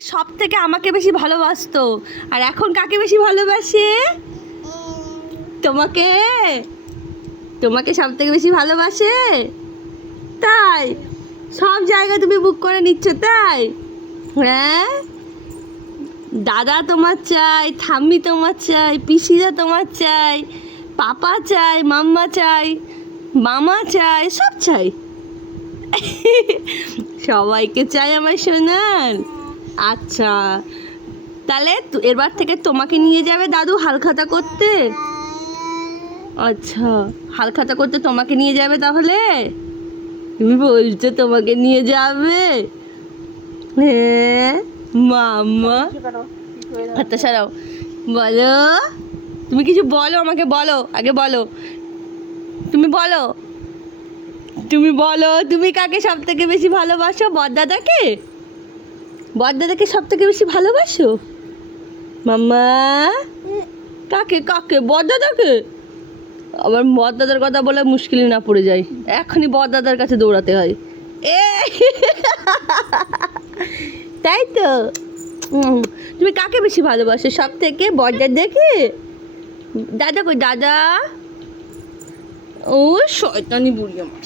সব থেকে আমাকে বেশি ভালোবাসতো, আর এখন কাকে বেশি ভালোবাসে? তোমাকে। তোমাকে সব থেকে বেশি ভালোবাসে, তাই? সব জায়গা তুমি বুক করে নিচ্ছ, তাই? হ্যাঁ, দাদা তোমার চাই, ঠাম্মি তোমার চাই, পিসিরা তোমার চাই, পাপা চাই, মাম্মা চাই, মামা চাই, সব চাই। সবাইকে চাই আমার সোনার। আচ্ছা, তাহলে এবার থেকে তোমাকে নিয়ে যাবে দাদু হালখাতা করতে। আচ্ছা, হালখাতা করতে তোমাকে নিয়ে যাবে তাহলে? তুমি বলছো তোমাকে নিয়ে যাবে? হ্যাঁ মাম্মা। হাতটা সারাও, বলো। তুমি কিছু বলো, আমাকে বলো, আগে বলো। তুমি বলো, তুমি বলো, তুমি কাকে সব থেকে বেশি ভালোবাসো? বড়দাদাকে? বড়দাদাকে সব থেকে বেশি ভালোবাসো? মাম্মা, কাকে কাকে? বড়দাদাকে? আবার বড়দাদার কথা বলে মুশকিলে না পড়ে যায়, এখনই বড়দাদার কাছে দৌড়াতে হয়। এ তাই তো। তুমি কাকে বেশি ভালোবাসো সব থেকে? বড়দাদাকে? দাদা কই দাদা? ও শয়তানি বুড়ি আমার।